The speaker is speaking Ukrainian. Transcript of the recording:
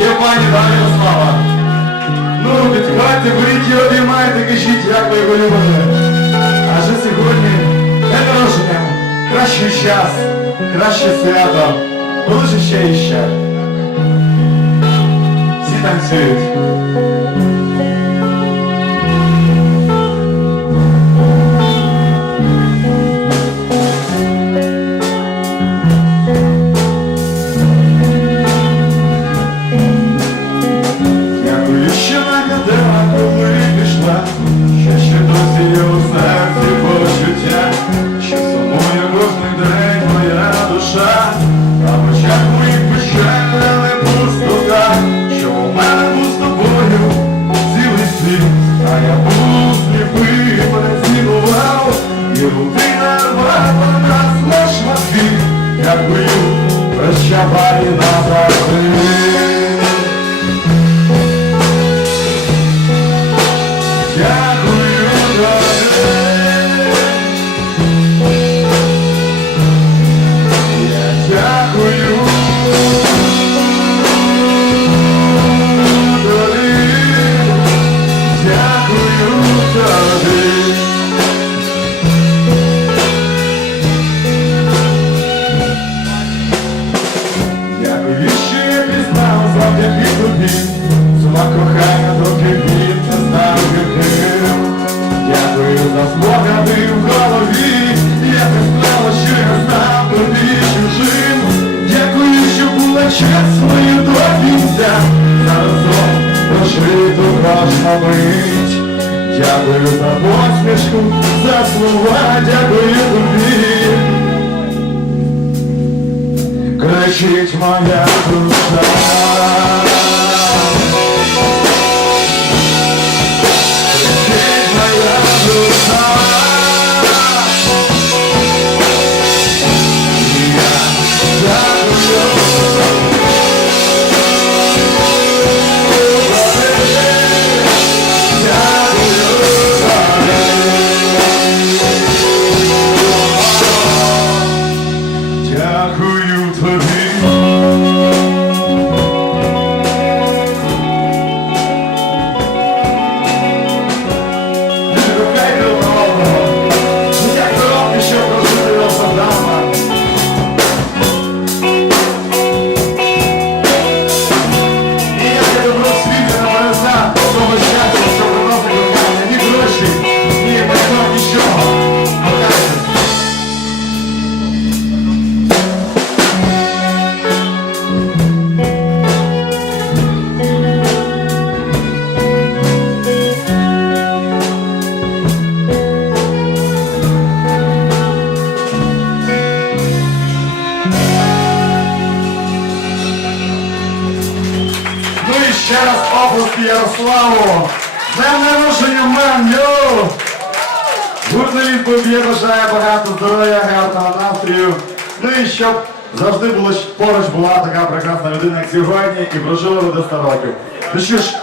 Є пані слава, Ну, підходьте, беріть і обіймайте, кажіть, як ви його любите. Адже сьогодні день народження, кращий час, краще свято, ближче ще і ще. Всі танцюють. Прощавай назавжди. Дякую тобі. Я дякую тобі. Дякую тобі. Чесною до кінця. разом прожиту кожна мить. Дякую за посмішку, за слова, дякую тобі. кричить моя душа. Тобі. Дякую тобі. Ще раз оплески Ярославу. Днем народження, мем, йоу! Гуртний відповідь бажає багато здоров'я, гарного настрою. Ну і щоб завжди було поруч була така прекрасна людина, як сьогодні, і прожила ви до 100 років. Ну що ж,